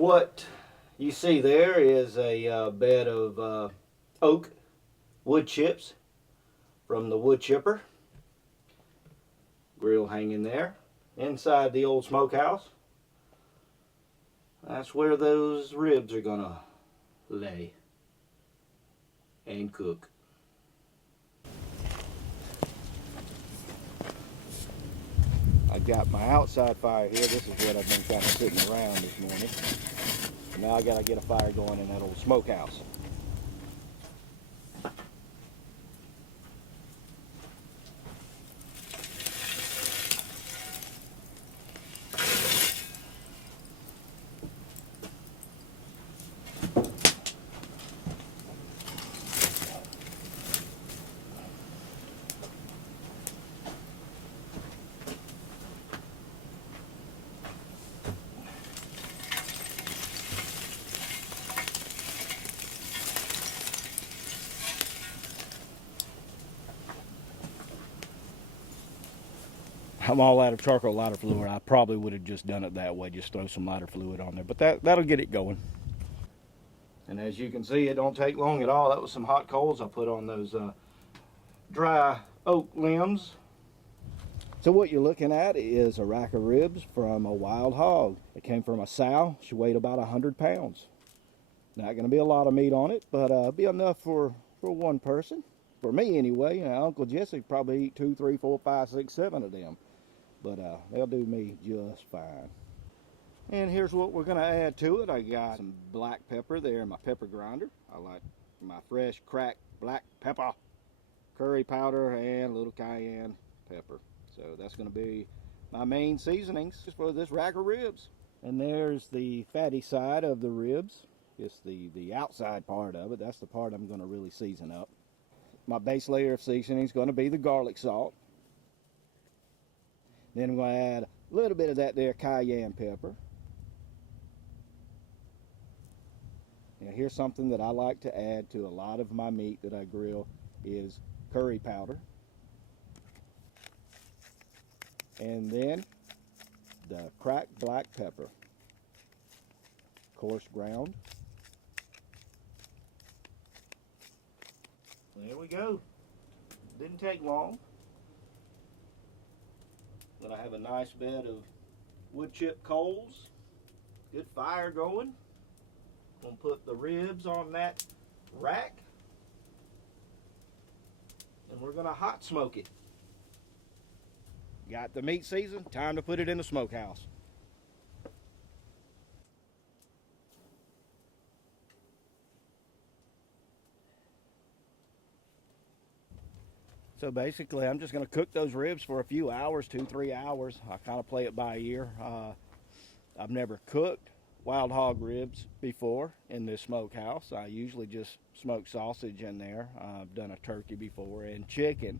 What you see there is a bed of oak wood chips from the wood chipper. Grill hanging there. Inside the old smokehouse, that's where those ribs are gonna lay and cook. I got my outside fire here. This is what I've been kind of sitting around this morning. And now I gotta get a fire going in that old smokehouse. I'm all out of charcoal lighter fluid. I probably would have just done it that way, just throw some lighter fluid on there, but that'll get it going. And as you can see, it don't take long at all. That was some hot coals I put on those dry oak limbs. So what you're looking at is a rack of ribs from a wild hog. It came from a sow. She weighed about 100 pounds. Not going to be a lot of meat on it, but be enough for one person. For me anyway. Uncle Jesse probably eat 2, 3, 4, 5, 6, 7 of them. But they'll do me just fine. And here's what we're going to add to it. I got some black pepper there in my pepper grinder. I like my fresh cracked black pepper, curry powder, and a little cayenne pepper. So that's going to be my main seasonings for this rack of ribs. And there's the fatty side of the ribs. It's the outside part of it. That's the part I'm going to really season up. My base layer of seasoning is going to be the garlic salt. Then I'm going to add a little bit of that there cayenne pepper. Now here's something that I like to add to a lot of my meat that I grill is curry powder. And then the cracked black pepper, coarse ground. There we go. Didn't take long. Then I have a nice bed of wood chip coals. Good fire going. Gonna put the ribs on that rack. And we're gonna hot smoke it. Got the meat seasoned, time to put it in the smokehouse. So basically, I'm just going to cook those ribs for a few hours, 2, 3 hours. I kind of play it by ear. I've never cooked wild hog ribs before in this smokehouse. I usually just smoke sausage in there. I've done a turkey before and chicken.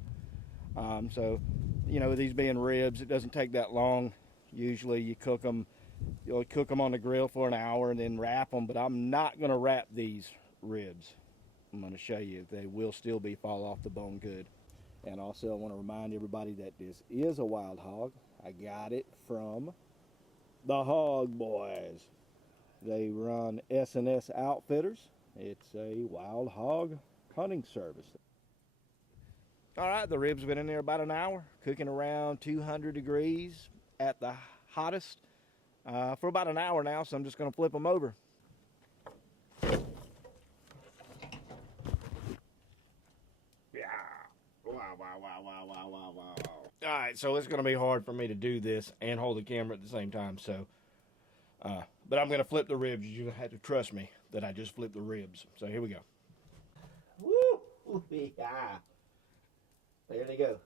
So, with these being ribs, it doesn't take that long. Usually you cook them, you'll cook them on the grill for an hour and then wrap them, but I'm not going to wrap these ribs. I'm going to show you. They will still fall off the bone good. And also I want to remind everybody that this is a wild hog. I got it from the Hog Boys. They run S&S Outfitters. It's a wild hog hunting service. All right, the ribs have been in there about an hour, cooking around 200 degrees at the hottest for about an hour now, so I'm just going to flip them over. Wow. All right, so it's going to be hard for me to do this and hold the camera at the same time. So, but I'm going to flip the ribs. You're going to have to trust me that I just flipped the ribs. So here we go. Woo! Yeah. There they go.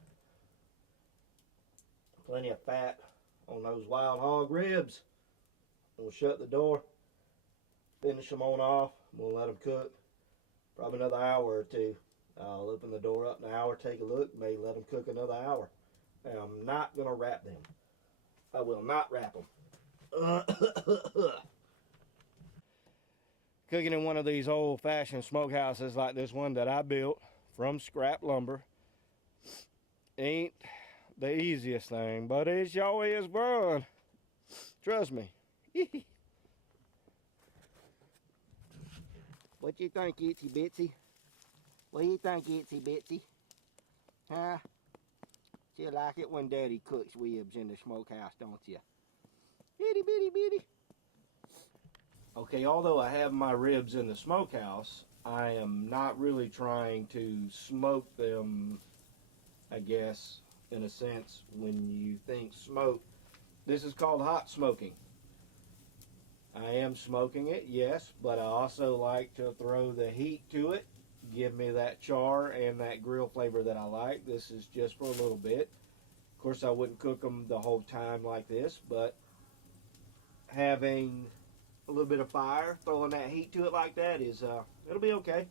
Plenty of fat on those wild hog ribs. We'll shut the door, finish them on off. We'll let them cook probably another hour or two. I'll open the door up in an hour, take a look, may let them cook another hour. And I'm not going to wrap them. I will not wrap them. Cooking in one of these old-fashioned smokehouses like this one that I built from scrap lumber ain't the easiest thing, but it sure is fun. Trust me. What you think, Itsy Bitsy? What do you think, Itsy Bitsy? Huh? You like it when Daddy cooks ribs in the smokehouse, don't you? Bitty, bitty, bitty. Okay, although I have my ribs in the smokehouse, I am not really trying to smoke them, I guess, in a sense, when you think smoke. This is called hot smoking. I am smoking it, yes, but I also like to throw the heat to it, give me that char and that grill flavor that I like. This is just for a little bit. Of course, I wouldn't cook them the whole time like this, but having a little bit of fire, throwing that heat to it like that is, it'll be okay.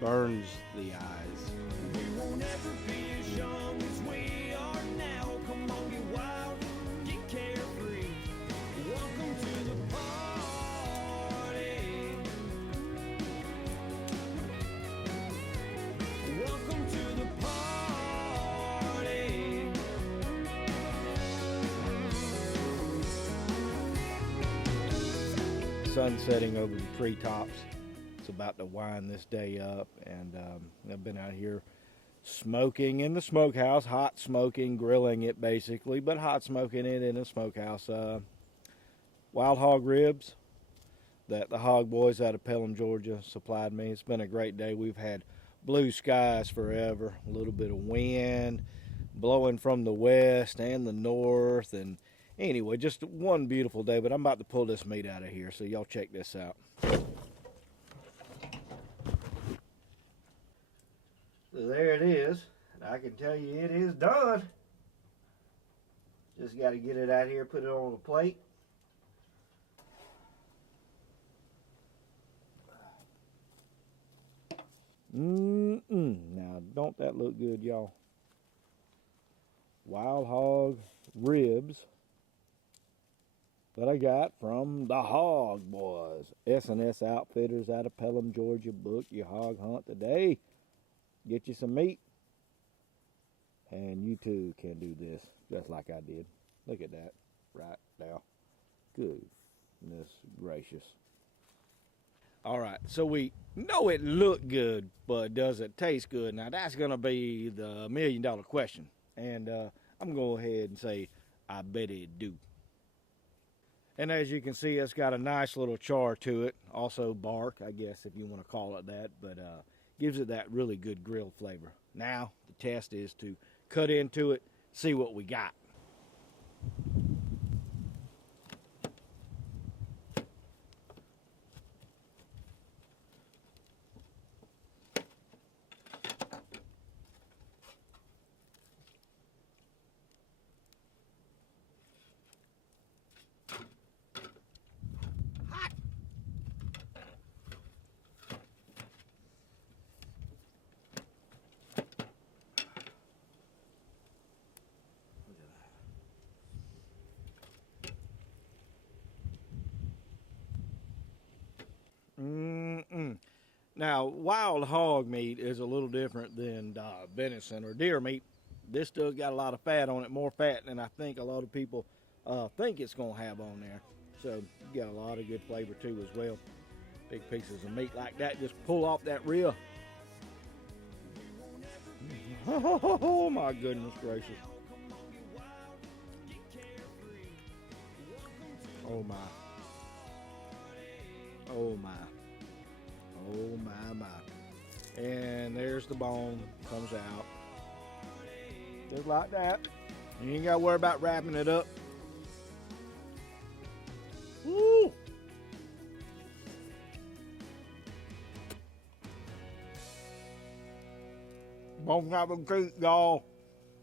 Burns the eyes. We won't ever be as young as we are now. Come on, get wild, get carefree. Welcome to the party. Welcome to the party. Sun setting over the treetops. It's about to wind this day up, and I've been out here smoking in the smokehouse, hot smoking, grilling it basically, but hot smoking it in the smokehouse. Wild hog ribs that the Hog Boys out of Pelham, Georgia supplied me. It's been a great day. We've had blue skies forever, a little bit of wind blowing from the west and the north, and anyway, just one beautiful day. But I'm about to pull this meat out of here, so y'all check this out. So there it is. I can tell you it is done. Just got to get it out here, put it on a plate. Now, don't that look good, y'all? Wild hog ribs that I got from the Hog Boys. S&S Outfitters out of Pelham, Georgia. Book your hog hunt today. Get you some meat, and you too can do this just like I did. Look at that right now. Goodness gracious. All right, so we know it looked good, but does it taste good? Now that's gonna be the million-dollar question, and I'm gonna go ahead and say I bet it do. And as you can see, it's got a nice little char to it, also bark, I guess, if you want to call it that, but gives it that really good grill flavor. Now, the test is to cut into it, see what we got. Now, wild hog meat is a little different than venison or deer meat. This still got a lot of fat on it, more fat than I think a lot of people think it's going to have on there. So, you got a lot of good flavor too as well. Big pieces of meat like that, just pull off that rib. Oh my goodness gracious. Oh my. Oh my. Oh my. And there's the bone, comes out. Just like that. You ain't gotta worry about wrapping it up. Woo! Bone having cake, y'all.